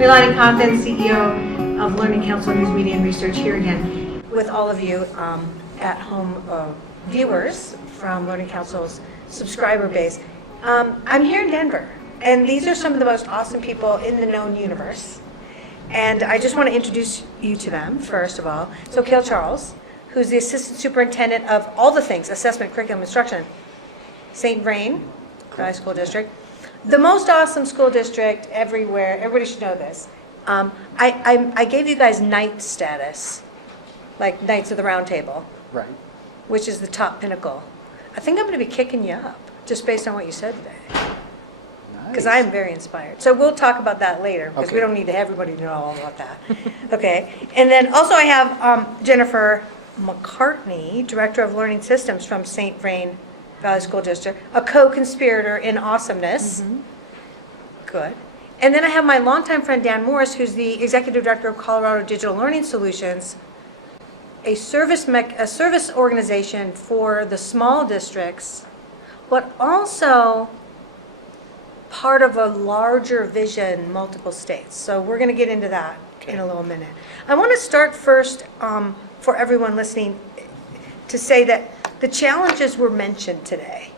LeiLani, Cauthen, CEO of Learning Counsel News Media and Research, here again with all of you at home viewers from Learning Counsel's subscriber base. I'm here in Denver, and these are some of the most awesome people in the known universe. And I just want to introduce you to them, first of all. So Kahle Charles, who's the Assistant Superintendent of all the things, assessment, curriculum, instruction, St. Vrain Valley School District. The most awesome school district everywhere. Everybody should know this. I gave you guys knight status, like Knights of the Round Table. Right. Which is the top pinnacle. I think I'm going to be kicking you up, just based on what you said today. Because I am very inspired. So we'll talk about that later, because we don't need everybody to know all about that. Okay. And then also I have Jennifer McCartney, Director of Learning Systems from St. Vrain Valley School District, a co-conspirator in awesomeness. Mm-hmm. Good. And then I have my longtime friend Dan Morris, who's the Executive Director of Colorado Digital Learning Solutions, a service organization for the small districts, but also part of a larger vision, multiple states. So we're going to get into that in a little minute. I want to start first for everyone listening to say that the challenges were mentioned today.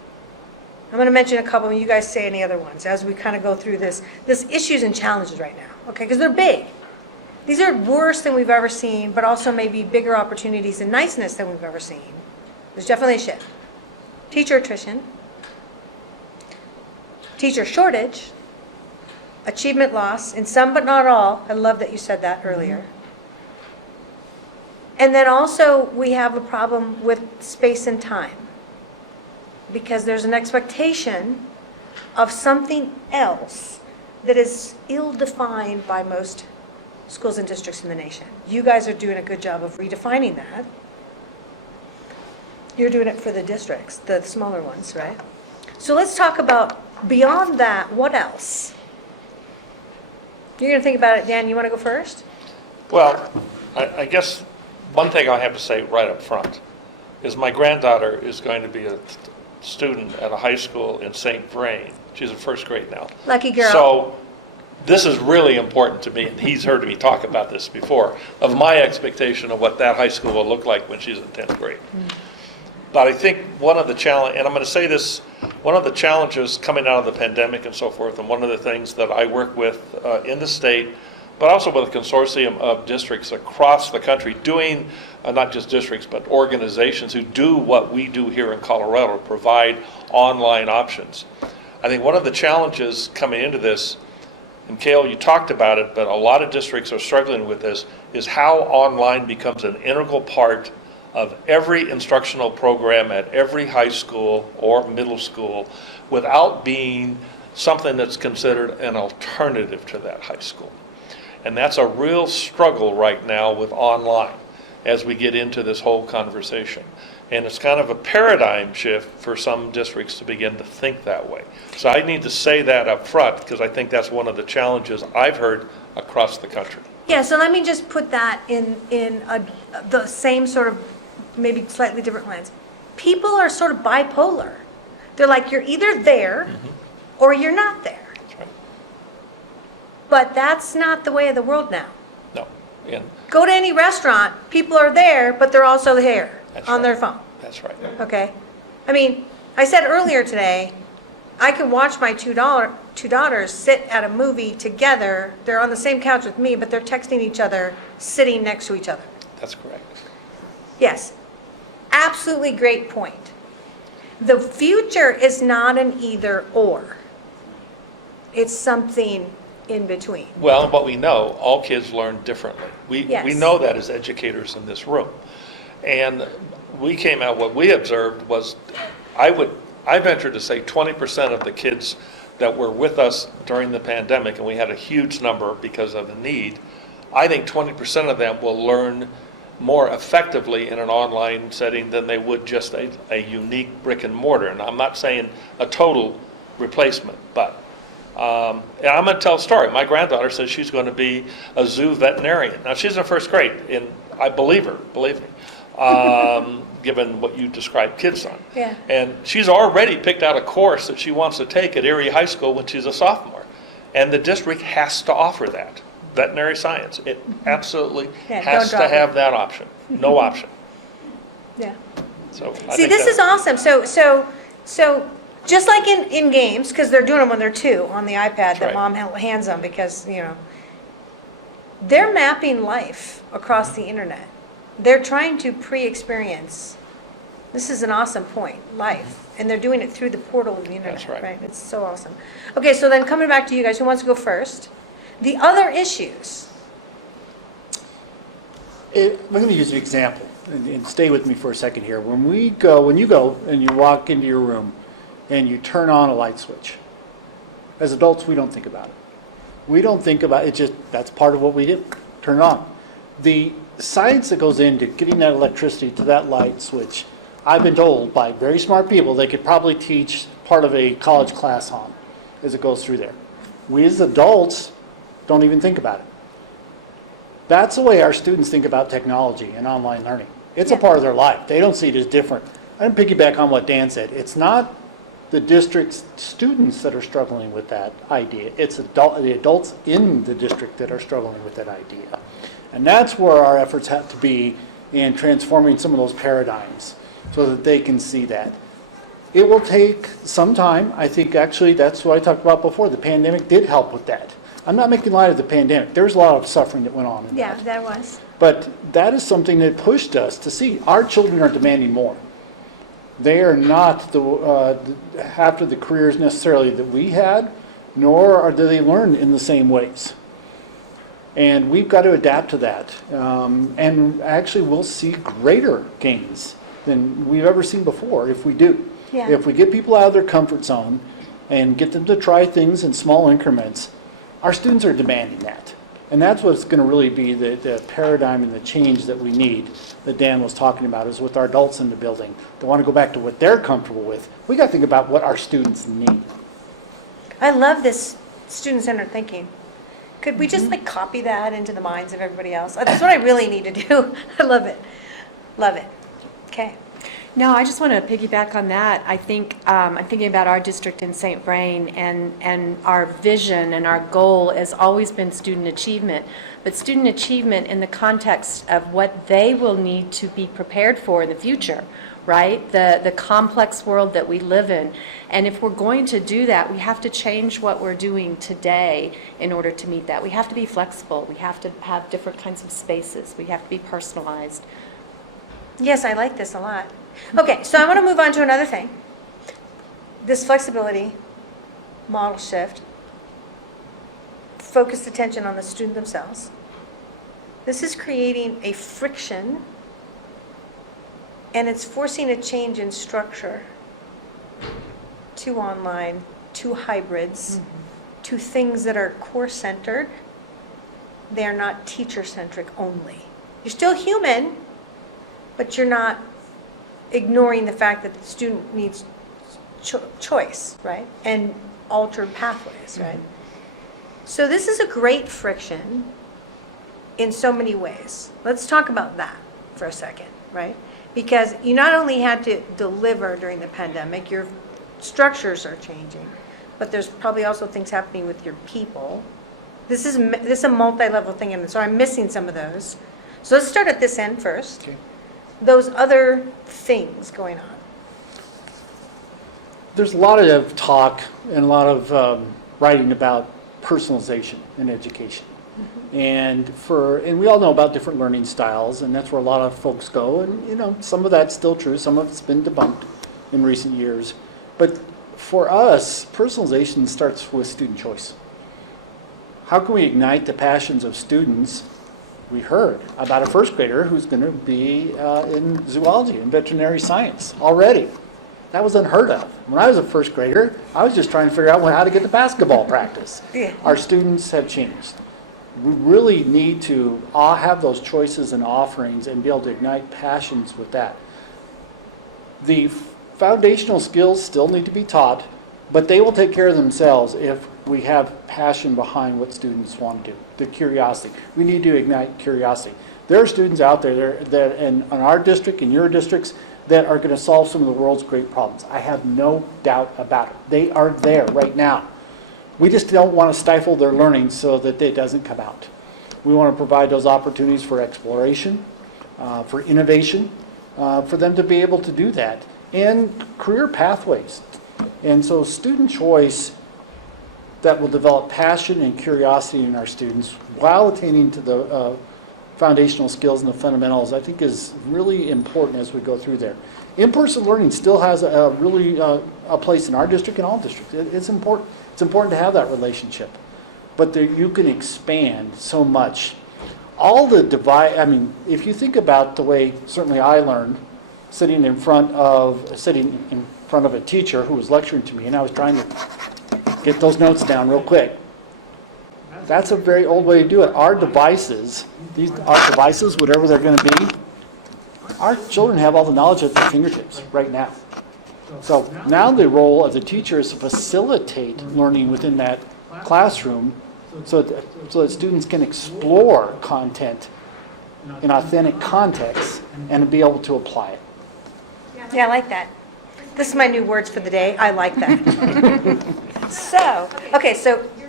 I'm going to mention a couple, and you guys say any other ones as we kind of go through this issues and challenges right now, okay? Because they're big. These are worse than we've ever seen, but also maybe bigger opportunities and niceness than we've ever seen. There's definitely a shift. Teacher attrition, teacher shortage, achievement loss, in some but not all. I love that you said that earlier. Mm-hmm. And then also we have a problem with space and time, because there's an expectation of something else that is ill-defined by most schools and districts in the nation. You guys are doing a good job of redefining that. You're doing it for the districts, the smaller ones, right? So let's talk about, beyond that, what else? You're going to think about it, Dan. You want to go first? Well, I guess one thing I have to say right up front is my granddaughter is going to be a student at a high school in St. Vrain. She's in first grade now. Lucky girl. So this is really important to me, and he's heard me talk about this before, of my expectation of what that high school will look like when she's in 10th grade. But I think one of the challenge, and I'm going to say this, one of the challenges coming out of the pandemic and so forth, and one of the things that I work with in the state, but also with a consortium of districts across the country doing, not just districts, but organizations who do what we do here in Colorado, provide online options. I think one of the challenges coming into this, and Kahle, you talked about it, but a lot of districts are struggling with this, is how online becomes an integral part of every instructional program at every high school or middle school without being something that's considered an alternative to that high school. And that's a real struggle right now with online as we get into this whole conversation. And it's kind of a paradigm shift for some districts to begin to think that way. So I need to say that up front, because I think that's one of the challenges I've heard across the country. Yeah, so let me just put that in the same sort of, maybe slightly different lens. People are sort of bipolar. They're like, you're either there or you're not there. That's right. But that's not the way of the world now. No. And go to any restaurant, people are there, but they're also there on their phone. That's right. Okay? I mean, I said earlier today, I can watch my two daughters sit at a movie together. They're on the same couch with me, but they're texting each other, sitting next to each other. That's correct. Yes. Absolutely great point. The future is not an either or. It's something in between. Well, what we know, all kids learn differently. We know that as educators in this room. And we came out, what we observed was, I venture to say 20% of the kids that were with us during the pandemic, and we had a huge number because of the need, I think 20% of them will learn more effectively in an online setting than they would just a unique brick and mortar. And I'm not saying a total replacement, but and I'm going to tell a story. My granddaughter says she's going to be a zoo veterinarian. Now, she's in first grade, and I believe her, believe me, given what you described kids on. Yeah. And she's already picked out a course that she wants to take at Erie High School when she's a sophomore. And the district has to offer that. veterinary science. It absolutely Yeah, has don't to drop have that option, no option. Yeah. So I See, think this that- is awesome. So just like in games, because they're doing them when they're 2 on the iPad that right. mom hands them because, they're mapping life across the internet. They're trying to pre-experience. This is an awesome point, life. And they're doing it through the portal of the internet. That's right. It's so awesome. Okay, so then coming back to you guys, who wants to go first? The other issues. Let me use an example, and stay with me for a second here. When you go and you walk into your room and you turn on a light switch, as adults, we don't think about it. We don't think about it, just that's part of what we do, turn it on. The science that goes into getting that electricity to that light switch, I've been told by very smart people, they could probably teach part of a college class on as it goes through there. We as adults don't even think about it. That's the way our students think about technology and online learning. It's a part of their life. They don't see it as different. I'm going to piggyback on what Dan said. It's not the district's students that are struggling with that idea. It's the adults in the district that are struggling with that idea. And that's where our efforts have to be in transforming some of those paradigms so that they can see that. It will take some time. I think actually that's what I talked about before. The pandemic did help with that. I'm not making light of the pandemic. There was a lot of suffering that went on in Yeah, that. that was. But that is something that pushed us to see our children are demanding more. They are not after the careers necessarily that we had, nor do they learn in the same ways. And we've got to adapt to that. And actually we'll see greater gains than we've ever seen before if we do. Yeah. If we get people out of their comfort zone and get them to try things in small increments, our students are demanding that. And that's what's going to really be the paradigm and the change that we need, that Dan was talking about, is with our adults in the building. They want to go back to what they're comfortable with. We got to think about what our students need. I love this student-centered thinking. Could we just copy that into the minds of everybody else? That's what I really need to do. I love it. Love it. Okay. No, I just want to piggyback on that. I think I'm thinking about our district in St. Vrain, and our vision and our goal has always been student achievement. But student achievement in the context of what they will need to be prepared for in the future, right? The complex world that we live in. And if we're going to do that, we have to change what we're doing today in order to meet that. We have to be flexible. We have to have different kinds of spaces. We have to be personalized. Yes, I like this a lot. Okay, so I want to move on to another thing. This flexibility, model shift, focused attention on the student themselves. This is creating a friction, and it's forcing a change in structure to online, to hybrids, to things that are core-centered. They are not teacher-centric only. You're still human, but you're not ignoring the fact that the student needs choice, right? And altered pathways, right? So this is a great friction in so many ways. Let's talk about that for a second, right? Because you not only had to deliver during the pandemic, your structures are changing, but there's probably also things happening with your people. This is a multi-level thing, and so I'm missing some of those. So let's start at this end first. Okay. Those other things going on. There's a lot of talk and a lot of writing about personalization in education. And we all know about different learning styles, and that's where a lot of folks go. And some of that's still true. Some of it's been debunked in recent years. But for us, personalization starts with student choice. How can we ignite the passions of students? We heard about a first grader who's going to be in zoology and veterinary science already. That was unheard of. When I was a first grader, I was just trying to figure out how to get to basketball practice. Yeah. Our students have changed. We really need to have those choices and offerings and be able to ignite passions with that. The foundational skills still need to be taught, but they will take care of themselves if we have passion behind what students want to do, the curiosity. We need to ignite curiosity. There are students out there that in our district, in your districts, that are going to solve some of the world's great problems. I have no doubt about it. They are there right now. We just don't want to stifle their learning so that it doesn't come out. We want to provide those opportunities for exploration, for innovation, for them to be able to do that, and career pathways. And so student choice that will develop passion and curiosity in our students while attaining to the foundational skills and the fundamentals, I think is really important as we go through there. In-person learning still has a really a place in our district and all districts. It's important. It's important to have that relationship. But there, you can expand so much. All the if you think about the way certainly I learned, sitting in front of a teacher who was lecturing to me, and I was trying to get those notes down real quick. That's a very old way to do it. Our devices, whatever they're going to be, our children have all the knowledge at their fingertips right now. So now the role of the teacher is to facilitate learning within that classroom so that students can explore content in authentic context and be able to apply it. Yeah, I like that. This is my new words for the day. I like that. So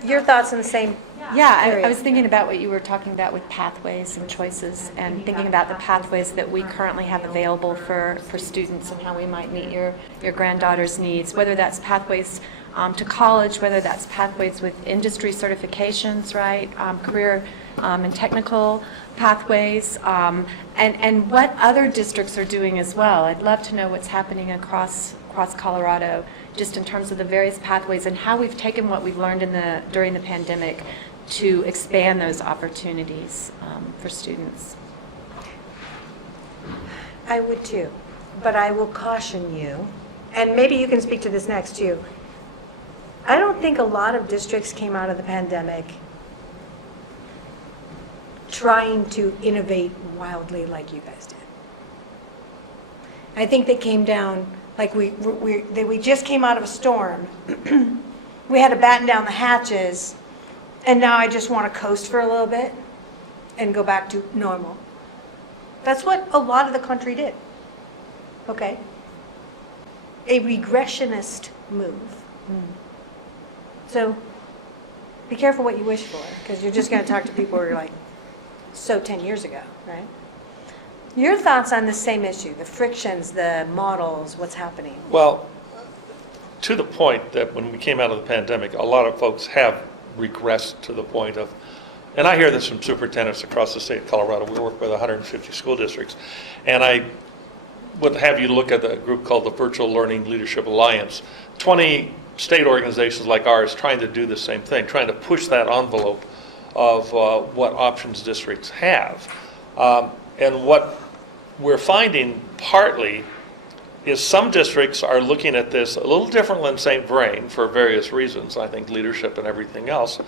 your thoughts on the same Yeah, area? I was thinking about what you were talking about with pathways and choices, and thinking about the pathways that we currently have available for students and how we might meet your granddaughter's needs, whether that's pathways to college, whether that's pathways with industry certifications, right, career and technical pathways, and what other districts are doing as well. I'd love to know what's happening across Colorado, just in terms of the various pathways and how we've taken what we've learned during the pandemic to expand those opportunities for students. I would too, but I will caution you, and maybe you can speak to this next too. I don't think a lot of districts came out of the pandemic trying to innovate wildly like you guys did. I think they came down like we just came out of a storm. We had to batten down the hatches, and now I just want to coast for a little bit and go back to normal. That's what a lot of the country did. Okay? A regressionist move. So be careful what you wish for, because you're just going to talk to people who are like, so 10 years ago, right? Your thoughts on the same issue, the frictions, the models, what's happening? Well, to the point that when we came out of the pandemic, a lot of folks have regressed to the point of, and I hear this from superintendents across the state of Colorado. We work with 150 school districts, and I would have you look at a group called the Virtual Learning Leadership Alliance. 20 state organizations like ours trying to do the same thing, trying to push that envelope of what options districts have. And what we're finding partly is some districts are looking at this a little different than St. Vrain for various reasons, I think leadership and everything else.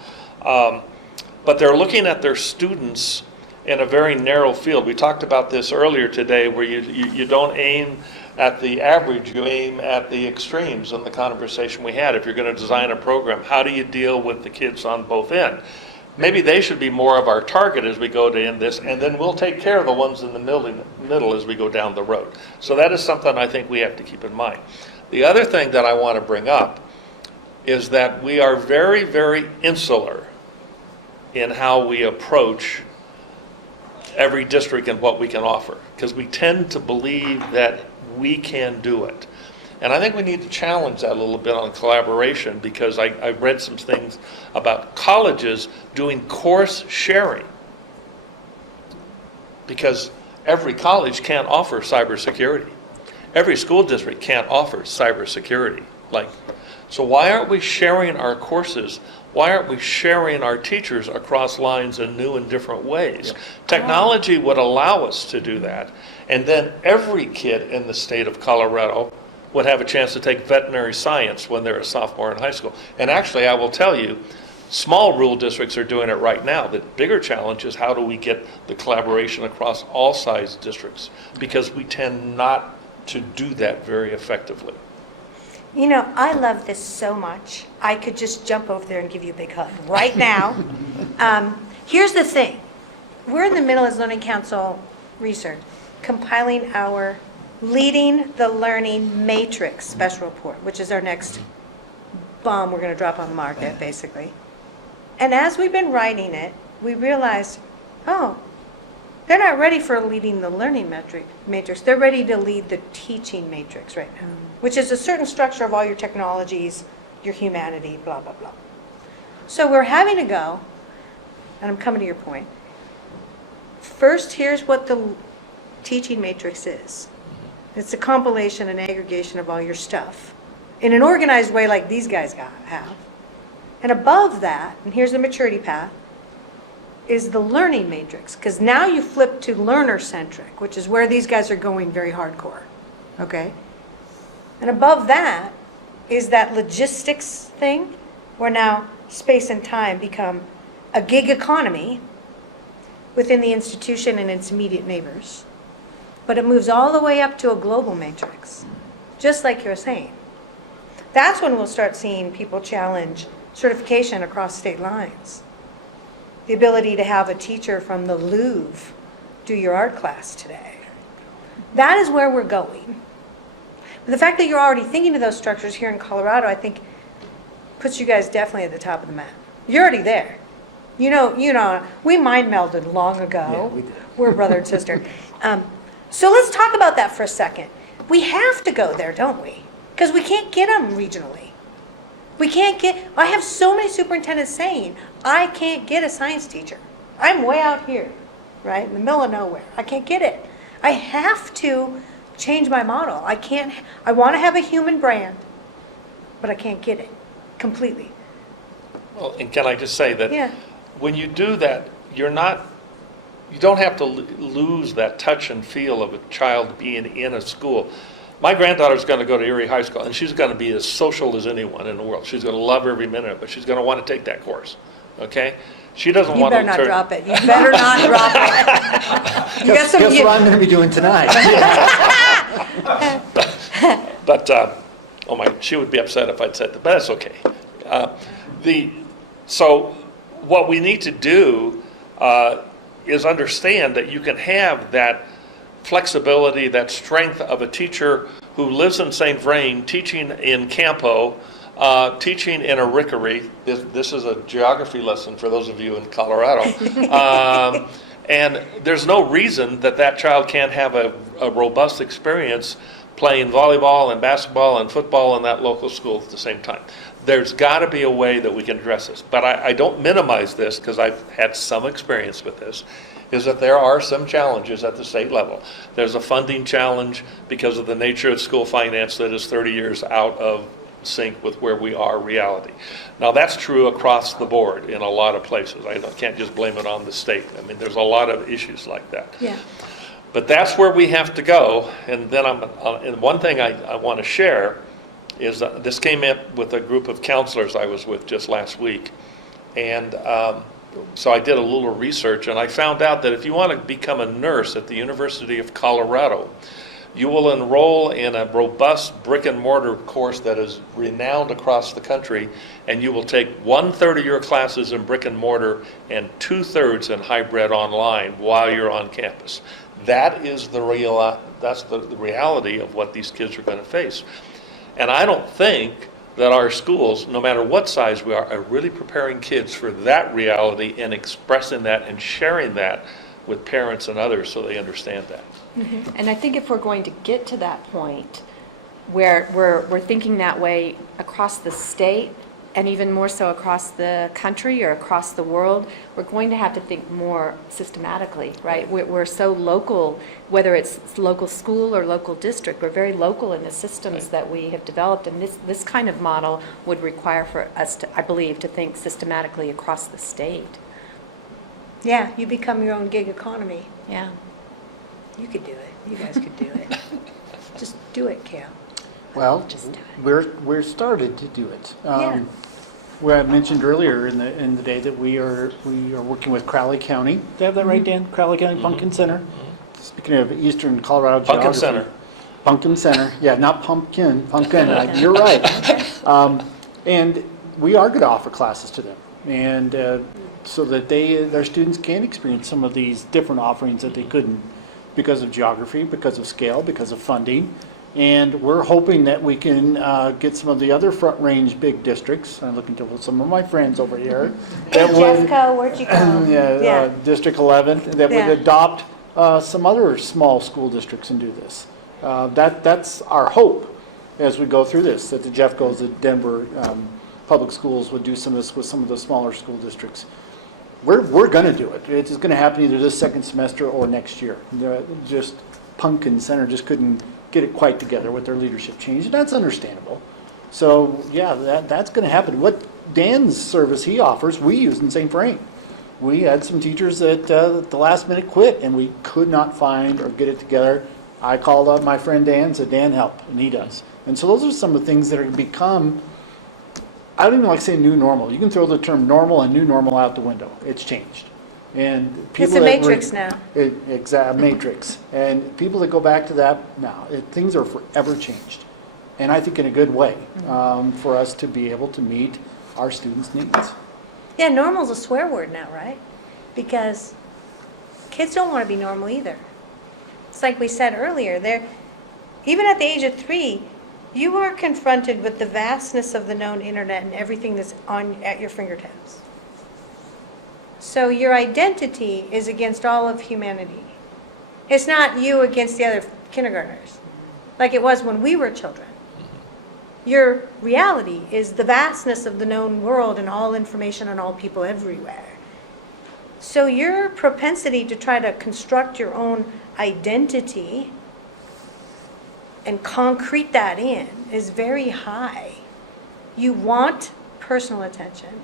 But they're looking at their students in a very narrow field. We talked about this earlier today, where you don't aim at the average, you aim at the extremes in the conversation we had. If you're going to design a program, how do you deal with the kids on both ends? Maybe they should be more of our target as we go to end this, and then we'll take care of the ones in the middle as we go down the road. So that is something I think we have to keep in mind. The other thing that I want to bring up is that we are very, very insular in how we approach every district and what we can offer, because we tend to believe that we can do it. And I think we need to challenge that a little bit on collaboration, because I read some things about colleges doing course sharing, because every college can't offer cybersecurity. Every school district can't offer cybersecurity. So why aren't we sharing our courses? Why aren't we sharing our teachers across lines in new and different ways? Yeah. Technology would allow us to do that. And then every kid in the state of Colorado would have a chance to take veterinary science when they're a sophomore in high school. And actually, I will tell you, small rural districts are doing it right now. The bigger challenge is how do we get the collaboration across all size districts, because we tend not to do that very effectively. You know, I love this so much. I could just jump over there and give you a big hug right now. Here's the thing. We're in the middle as Learning Council research, compiling our Leading the Learning Matrix Special Report, which is our next bomb we're going to drop on the market, basically. And as we've been writing it, we realized oh, they're not ready for leading the learning matrix. They're ready to lead the teaching matrix right now, which is a certain structure of all your technologies, your humanity, blah, blah, blah. So we're having to go, and I'm coming to your point. First, here's what the teaching matrix is. It's a compilation and aggregation of all your stuff in an organized way like these guys have. And above that, and here's the maturity path, is the learning matrix. Because now you flip to learner-centric, which is where these guys are going very hardcore. Okay? And above that is that logistics thing, where now space and time become a gig economy within the institution and its immediate neighbors. But it moves all the way up to a global matrix, just like you're saying. That's when we'll start seeing people challenge certification across state lines. The ability to have a teacher from the Louvre do your art class today. That is where we're going. But the fact that you're already thinking of those structures here in Colorado, I think, puts you guys definitely at the top of the map. You're already there. You know, we mind melded long ago. Yeah, we did. We're brother and sister. So let's talk about that for a second. We have to go there, don't we? Because we can't get them regionally. I have so many superintendents saying, I can't get a science teacher. I'm way out here, right, in the middle of nowhere. I can't get it. I have to change my model. I want to have a human brand, but I can't get it completely. Well, and can I just say that Yeah. when you do that, you don't have to lose that touch and feel of a child being in a school. My granddaughter's going to go to Erie High School, and she's going to be as social as anyone in the world. She's going to love every minute of it, but she's going to want to take that course, okay? She doesn't You want to better not drop it. You better not drop it. Guess what I'm going to be doing tonight? But, oh my, she would be upset if I'd said that, but that's okay. So what we need to do is understand that you can have that flexibility, that strength of a teacher who lives in St. Vrain, teaching in Campo, teaching in a rickery. This is a geography lesson for those of you in Colorado. And there's no reason that child can't have a robust experience playing volleyball and basketball and football in that local school at the same time. There's got to be a way that we can address this. But I don't minimize this, because I've had some experience with this, is that there are some challenges at the state level. There's a funding challenge because of the nature of school finance that is 30 years out of sync with where we are reality. Now, that's true across the board in a lot of places. I can't just blame it on the state. I mean, there's a lot of issues like that. Yeah. But that's where we have to go. And then and one thing I want to share is this came up with a group of counselors I was with just last week. And so I did a little research, and I found out that if you want to become a nurse at the University of Colorado, you will enroll in a robust brick and mortar course that is renowned across the country, and you will take 1/3 of your classes in brick and mortar and 2/3 in hybrid online while you're on campus. That is that's the reality of what these kids are going to face. And I don't think that our schools, no matter what size we are really preparing kids for that reality and expressing that and sharing that with parents and others so they understand that. And I think if we're going to get to that point where we're thinking that way across the state, and even more so across the country or across the world, we're going to have to think more systematically, right? We're so local, whether it's local school or local district, we're very local in the systems that we have developed, and this kind of model would require for us to, I believe, to think systematically across the state. Yeah, you become your own gig economy. Yeah. You could do it. You guys could do it. Just do it, Kale. Well, Just do it. we're started to do it. Yeah. Where I mentioned earlier in the day that we are working with Kahle County. Did I have that right, Dan? Kahle County Pumpkin Center. Speaking of Eastern Colorado Pumpkin geography. Center. Pumpkin Center. Yeah, not pumpkin. You're right. And we are going to offer classes to them, and so that their students can experience some of these different offerings that they couldn't because of geography, because of scale, because of funding. And we're hoping that we can get some of the other Front Range big districts, I'm looking to some of my friends over here. Hey, that would- Jeffco, where'd you go? Yeah, District 11, that Yeah. would adopt some other small school districts and do this. That's our hope as we go through this, that the Jeffcos, the Denver Public Schools would do some of this with some of the smaller school districts. We're going to do it. It's going to happen either this second semester or next year. Just Pumpkin Center just couldn't get it quite together with their leadership change, and that's understandable. So, yeah, that's going to happen. What Dan's service he offers, we use in St. Vrain. We had some teachers that at the last minute quit, and we could not find or get it together. I called up my friend Dan, said, Dan, help, and he does. And so those are some of the things that are become, I don't even like saying new normal. You can throw the term normal and new normal out the window. It's changed. And people It's a that matrix now. Exact matrix. And people that go back to that now, things are forever changed. And I think in a good way, for us to be able to meet our students' needs. Yeah, normal's a swear word now, right? Because kids don't want to be normal either. It's like we said earlier, even at the age of 3, you are confronted with the vastness of the known internet and everything that's at your fingertips. So your identity is against all of humanity. It's not you against the other kindergartners, like it was when we were children. Your reality is the vastness of the known world and all information on all people everywhere. So your propensity to try to construct your own identity and concrete that in is very high. You want personal attention.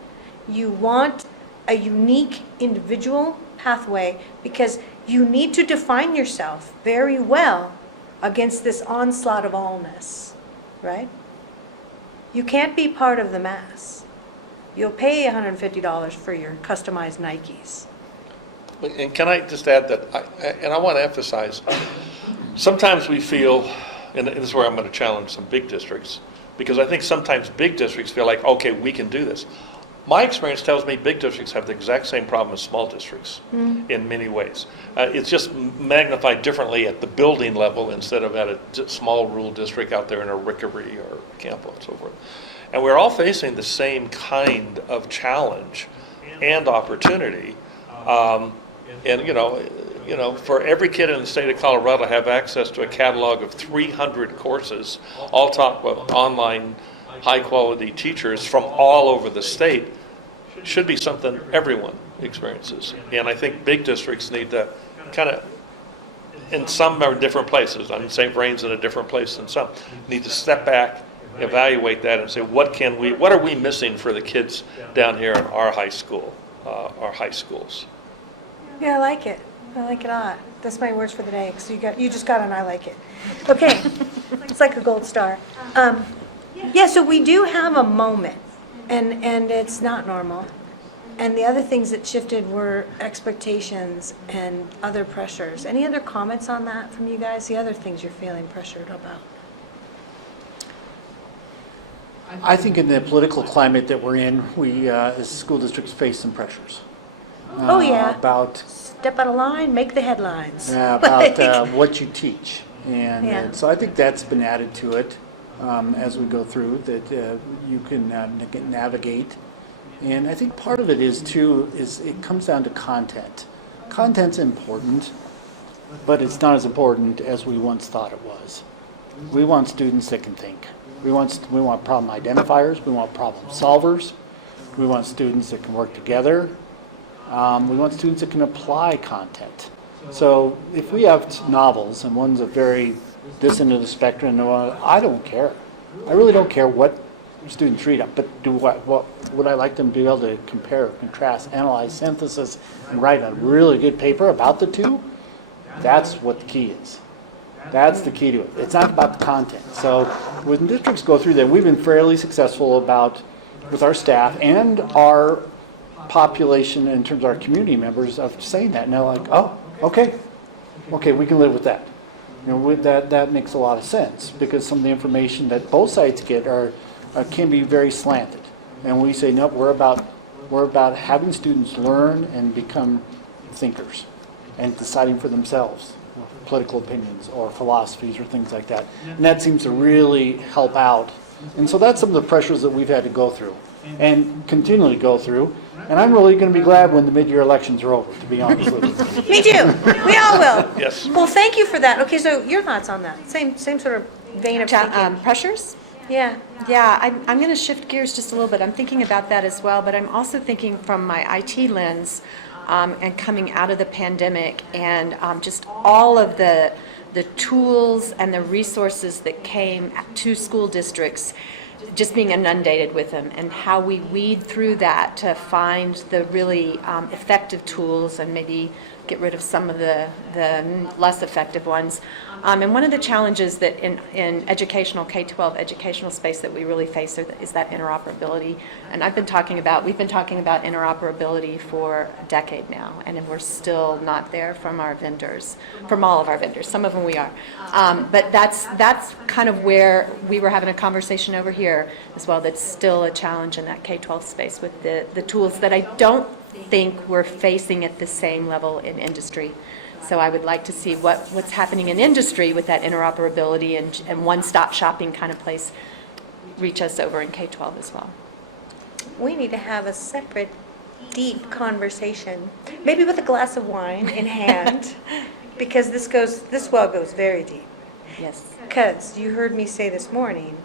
You want a unique individual pathway because you need to define yourself very well against this onslaught of allness, right? You can't be part of the mass. You'll pay $150 for your customized Nikes. And can I just add that, I want to emphasize, sometimes we feel, and this is where I'm going to challenge some big districts, because I think sometimes big districts feel like, okay, we can do this. My experience tells me big districts have the exact same problem as small districts in many ways. It's just magnified differently at the building level instead of at a small rural district out there in a Rickery or Campbell and so forth. And we're all facing the same kind of challenge and opportunity. And for every kid in the state of Colorado to have access to a catalog of 300 courses, all taught by online high-quality teachers from all over the state, should be something everyone experiences. And I think big districts need to kind of, and some are in different places. I mean, St. Vrain's in a different place than some. Need to step back, evaluate that, and say, what are we missing for the kids down here in our high school, our high schools? Yeah, I like it. I like it a lot. That's my words for the day. So you just got an I like it. Okay, it's like a gold star. Yeah, so we do have a moment, and it's not normal. And the other things that shifted were expectations and other pressures. Any other comments on that from you guys? The other things you're feeling pressured about? I think in the political climate that we're in, we as school districts face some pressures. Oh, yeah. About Step out of line, make the headlines. about what you teach. And Yeah. so I think that's been added to it as we go through, that you can navigate. And I think part of it is it comes down to content. Content's important, but it's not as important as we once thought it was. We want students that can think. We want problem identifiers. We want problem solvers. We want students that can work together. We want students that can apply content. So if we have novels and one's a very this end of the spectrum, and I don't care. I really don't care what students read, but what would I like them to be able to compare, contrast, analyze, synthesis, and write a really good paper about the two? That's what the key is. That's the key to it. It's not about the content. So when districts go through that, we've been fairly successful with our staff and our population in terms of our community members of saying that. And they're like, oh, okay, we can live with that. That makes a lot of sense because some of the information that both sides get can be very slanted. And we say, no, we're about having students learn and become thinkers and deciding for themselves political opinions or philosophies or things like that. And that seems to really help out. And so that's some of the pressures that we've had to go through and continually go through. And I'm really going to be glad when the mid-year elections are over, to be honest with you. Me too. We all will. Yes. Well, thank you for that. Okay, so your thoughts on that? Same sort of vein of thinking. Pressures? Yeah. Yeah, I'm going to shift gears just a little bit. I'm thinking about that as well, but I'm also thinking from my IT lens and coming out of the pandemic and just all of the tools and the resources that came to school districts, just being inundated with them, and how we weed through that to find the really effective tools and maybe get rid of some of the less effective ones. And one of the challenges that in educational, K-12 educational space that we really face is that interoperability. And we've been talking about interoperability for a decade now, and we're still not there from our vendors, from all of our vendors. Some of them we are. But that's kind of where we were having a conversation over here as well. That's still a challenge in that K-12 space with the tools that I don't think we're facing at the same level in industry. So I would like to see what's happening in industry with that interoperability and one-stop shopping kind of place reach us over in K-12 as well. We need to have a separate, deep conversation, maybe with a glass of wine in hand, because this well goes very deep. Yes. Because you heard me say this morning,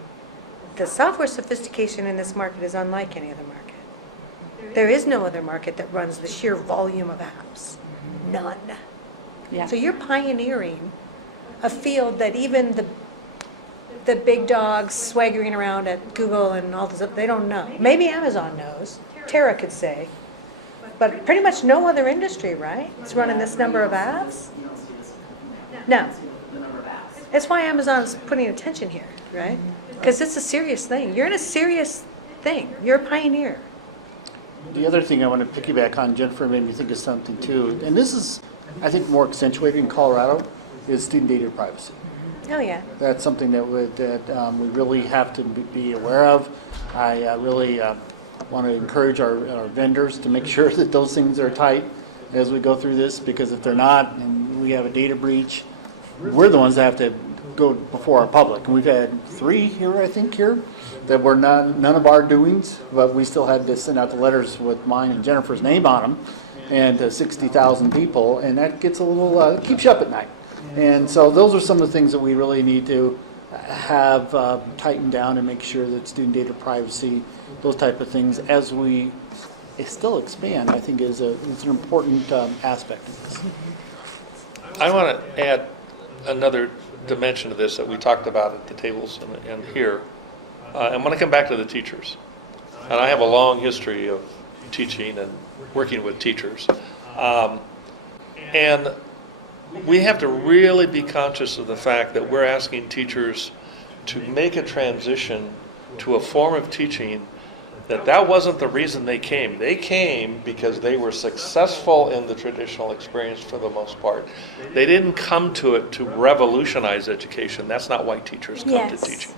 the software sophistication in this market is unlike any other market. There is no other market that runs the sheer volume of apps. None. Yeah. So you're pioneering a field that even the big dogs swaggering around at Google and all this, they don't know. Maybe Amazon knows. Tara could say. But pretty much no other industry, right? It's running this number of apps. No. That's why Amazon's putting attention here, right? Because it's a serious thing. You're in a serious thing. You're a pioneer. The other thing I want to piggyback on, Jennifer made me think of something too, and this is, I think, more accentuated in Colorado, is student data privacy. Oh, yeah. That's something that we really have to be aware of. I really want to encourage our vendors to make sure that those things are tight as we go through this, because if they're not and we have a data breach, we're the ones that have to go before our public. And we've had 3 here, I think, that were none of our doings, but we still had to send out the letters with mine and Jennifer's name on them, and 60,000 people, and that gets a little, keeps you up at night. And so those are some of the things that we really need to have tightened down and make sure that student data privacy, those type of things, as we still expand, I think is an important aspect of this. I want to add another dimension to this that we talked about at the tables and here. I want to come back to the teachers. And I have a long history of teaching and working with teachers. And we have to really be conscious of the fact that we're asking teachers to make a transition to a form of teaching that wasn't the reason they came. They came because they were successful in the traditional experience for the most part. They didn't come to it to revolutionize education. That's not why teachers come to teaching.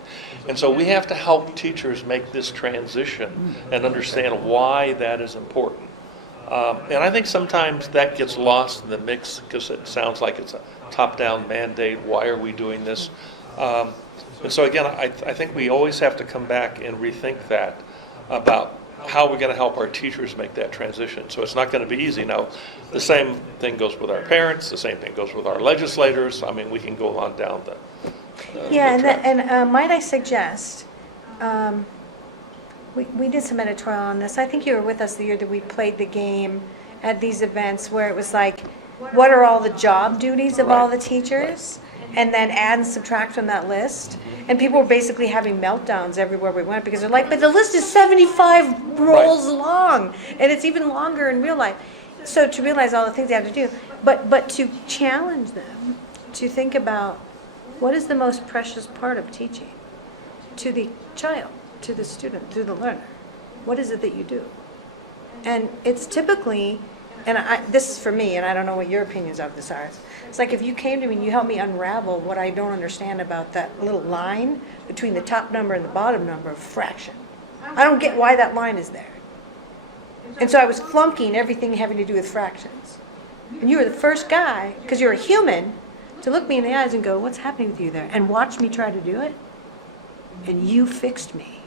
And so we have to help teachers make this transition and understand why that is important. And I think sometimes that gets lost in the mix because it sounds like it's a top-down mandate. Why are we doing this? And so again, I think we always have to come back and rethink that about how we're going to help our teachers make that transition. So it's not going to be easy. Now, the same thing goes with our parents. The same thing goes with our legislators. I mean, we can go on down the track. And might I suggest, we did some editorial on this. I think you were with us the year that we played the game at these events where it was like, what are all the job duties of all the teachers? And then add and subtract from that list. And people were basically having meltdowns everywhere we went because they're like, but the list is 75 roles long, and it's even longer in real life. So to realize all the things they have to do, but to challenge them to think about what is the most precious part of teaching to the child, to the student, to the learner. What is it that you do? And it's typically, and this is for me, and I don't know what your opinions of this are. It's like if you came to me and you helped me unravel what I don't understand about that little line between the top number and the bottom number of fraction. I don't get why that line is there. And so I was flunking everything having to do with fractions. And you were the first guy, because you're a human, to look me in the eyes and go, what's happening with you there? And watch me try to do it. And you fixed me.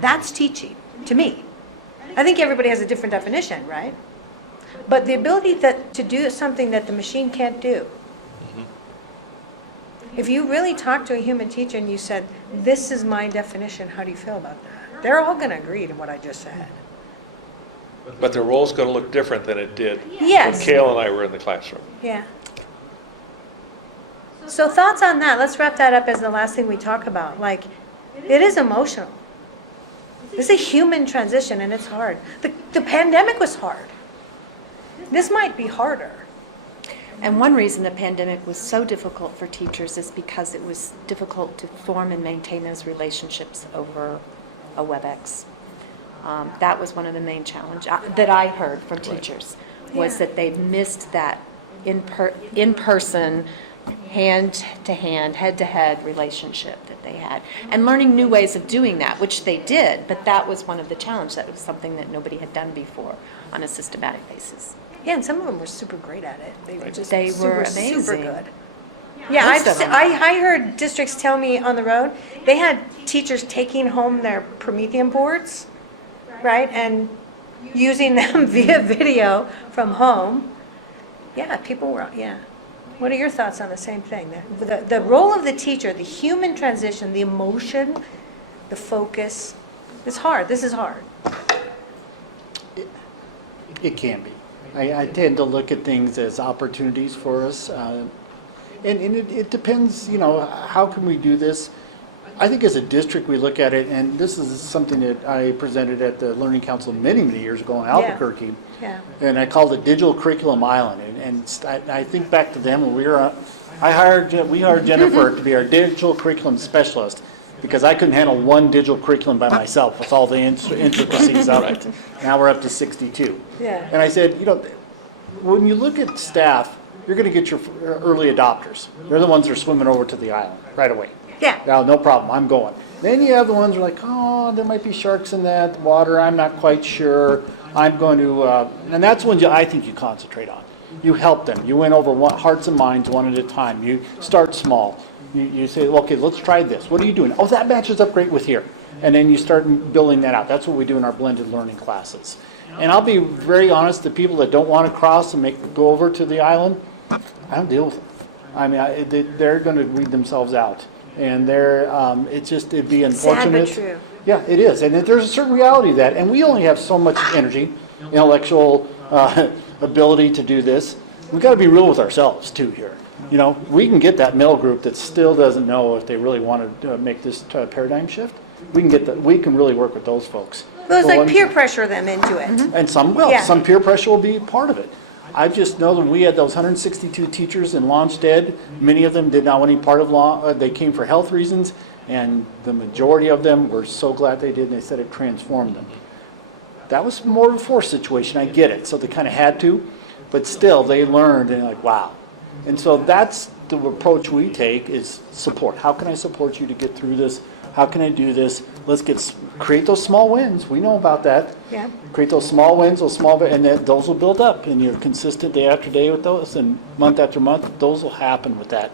That's teaching, to me. I think everybody has a different definition, right? But the ability to do something that the machine can't do. If you really talk to a human teacher and you said, this is my definition, how do you feel about that? They're all going to agree to what I just said. But their role's going to look different than it did Yes. when Kahle and I were in the classroom. Yeah. So thoughts on that? Let's wrap that up as the last thing we talk about. Like, it is emotional. It's a human transition and it's hard. The pandemic was hard. This might be harder. And one reason the pandemic was so difficult for teachers is because it was difficult to form and maintain those relationships over a WebEx. That was one of the main challenges that I heard from teachers, was Yeah. that they missed that in-person, hand-to-hand, head-to-head relationship that they had. And learning new ways of doing that, which they did, but that was one of the challenges. That was something that nobody had done before on a systematic basis. Yeah, and some of them were super great at it. They were just They super, were super amazing. good. Yeah, Most of them. I heard districts tell me on the road, they had teachers taking home their Promethean boards, right, and using them via video from home. Yeah, people were, yeah. What are your thoughts on the same thing? The role of the teacher, the human transition, the emotion, the focus, it's hard. This is hard. It can be. I tend to look at things as opportunities for us. And it depends, how can we do this? I think as a district, we look at it, and this is something that I presented at the Learning Council many, many years ago in Albuquerque. Yeah. And I called it Digital Curriculum Island. And I think back to them when we hired Jennifer to be our digital curriculum specialist, because I couldn't handle one digital curriculum by myself with all the intricacies of it. Now we're up to 62. Yeah. And I said, when you look at staff, you're going to get your early adopters. They're the ones that are swimming over to the island right away. Yeah. Now, no problem, I'm going. Then you have the ones who are like, oh, there might be sharks in that water, I'm not quite sure. I'm going to, and that's when I think you concentrate on. You help them. You went over hearts and minds one at a time. You start small. You say, okay, let's try this. What are you doing? Oh, that matches up great with here. And then you start building that out. That's what we do in our blended learning classes. And I'll be very honest, the people that don't want to cross and go over to the island, I don't deal with them. I mean, they're going to read themselves out. And it'd be unfortunate. Sad but true. Yeah, it is. And there's a certain reality to that. And we only have so much energy, intellectual ability to do this. We've got to be real with ourselves, too, here. We can get that middle group that still doesn't know if they really want to make this paradigm shift. We can really work with those folks. Well, it's like peer pressure them into it. And some will. Yeah. Some peer pressure will be part of it. I just know that we had those 162 teachers in Launch Ed. Many of them did not want any part of law. They came for health reasons, and the majority of them were so glad they did, and they said it transformed them. That was more of a forced situation. I get it. So they kind of had to, but still they learned, and like, wow. And so that's the approach we take, is support. How can I support you to get through this? How can I do this? Let's create those small wins. We know about that. Yeah. Create those small wins, and then those will build up, and you're consistent day after day with those, and month after month, those will happen with that.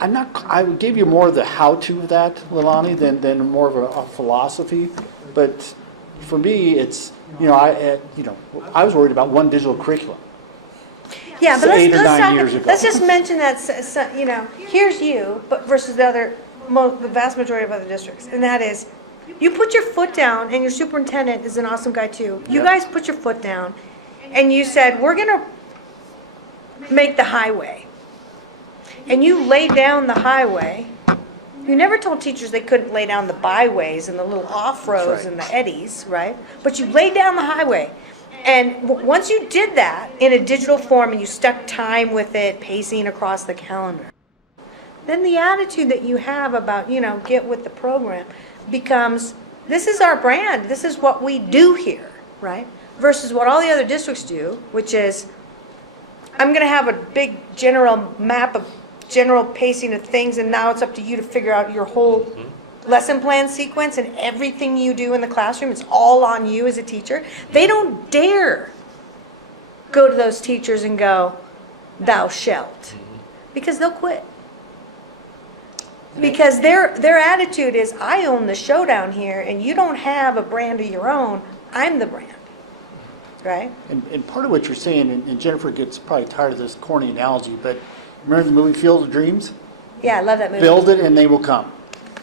I gave you more of the how-to of that, LeiLani, than more of a philosophy. But for me, it's, I was worried about one digital curriculum. Yeah, but 8 or 9 years ago. let's just mention that, here's you, but versus the vast majority of other districts. And that is, you put your foot down, and your superintendent is an awesome guy too. You Yeah. guys put your foot down, and you said, we're going to make the highway. And you laid down the highway. You never told teachers they couldn't lay down the byways and the little off-roads That's right. and the eddies, right? But you laid down the highway. And once you did that in a digital form and you stuck time with it, pacing across the calendar, then the attitude that you have about, get with the program becomes, this is our brand, this is what we do here, right? Versus what all the other districts do, which is, I'm going to have a big general map of general pacing of things, and now it's up to you to figure out your whole lesson plan sequence, and everything you do in the classroom, it's all on you as a teacher. They don't dare go to those teachers and go, thou shalt. Because they'll quit. Because their attitude is, I own the show down here, and you don't have a brand of your own, I'm the brand, right? And part of what you're saying, and Jennifer gets probably tired of this corny analogy, but remember the movie Field of Dreams? Yeah, I love that movie. Build it and they will come.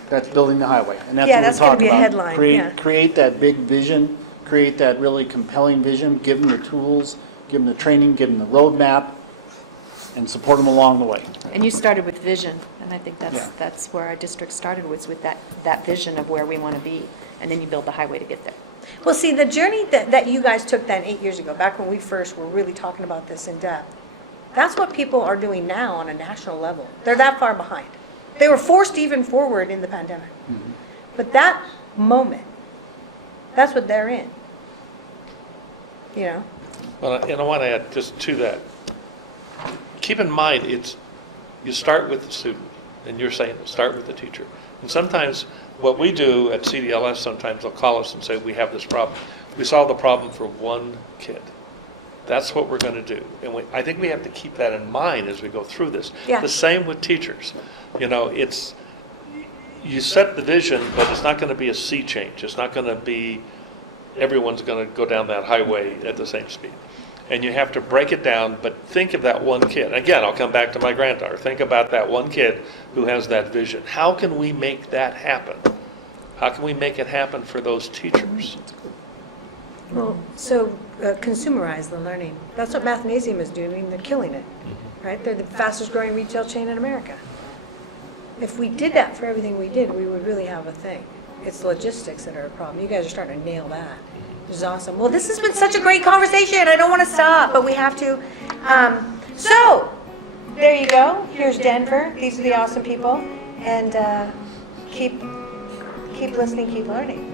That's building the highway. And that's Yeah, what that's we're gonna talking be a about. headline, yeah. Create that big vision, create that really compelling vision, give them the tools, give them the training, give them the roadmap, and support them along the way. And you started with vision, and I think Yeah. that's where our district started, was with that vision of where we want to be, and then you build the highway to get there. Well, see, the journey that you guys took then 8 years ago, back when we first were really talking about this in depth, that's what people are doing now on a national level. They're that far behind. They were forced even forward in the pandemic. But that moment, that's what they're in. You know? Well, and I want to add just to that. Keep in mind, you start with the student, and you're saying start with the teacher. And sometimes what we do at CDLS, sometimes they'll call us and say, we have this problem. We solve the problem for one kid. That's what we're going to do. And I think we have to keep that in mind as we go through this. Yeah. The same with teachers. You know, you set the vision, but it's not going to be a sea change. It's not going to be everyone's going to go down that highway at the same speed. And you have to break it down, but think of that one kid. Again, I'll come back to my granddaughter. Think about that one kid who has that vision. How can we make that happen? How can we make it happen for those teachers? Well, so consumerize the learning. That's what Mathnasium is doing. They're killing it, right? They're the fastest growing retail chain in America. If we did that for everything we did, we would really have a thing. It's logistics that are a problem. You guys are starting to nail that. This is awesome. Well, this has been such a great conversation. I don't want to stop, but we have to. So, there you go. Here's Denver. These are the awesome people. And keep listening, keep learning.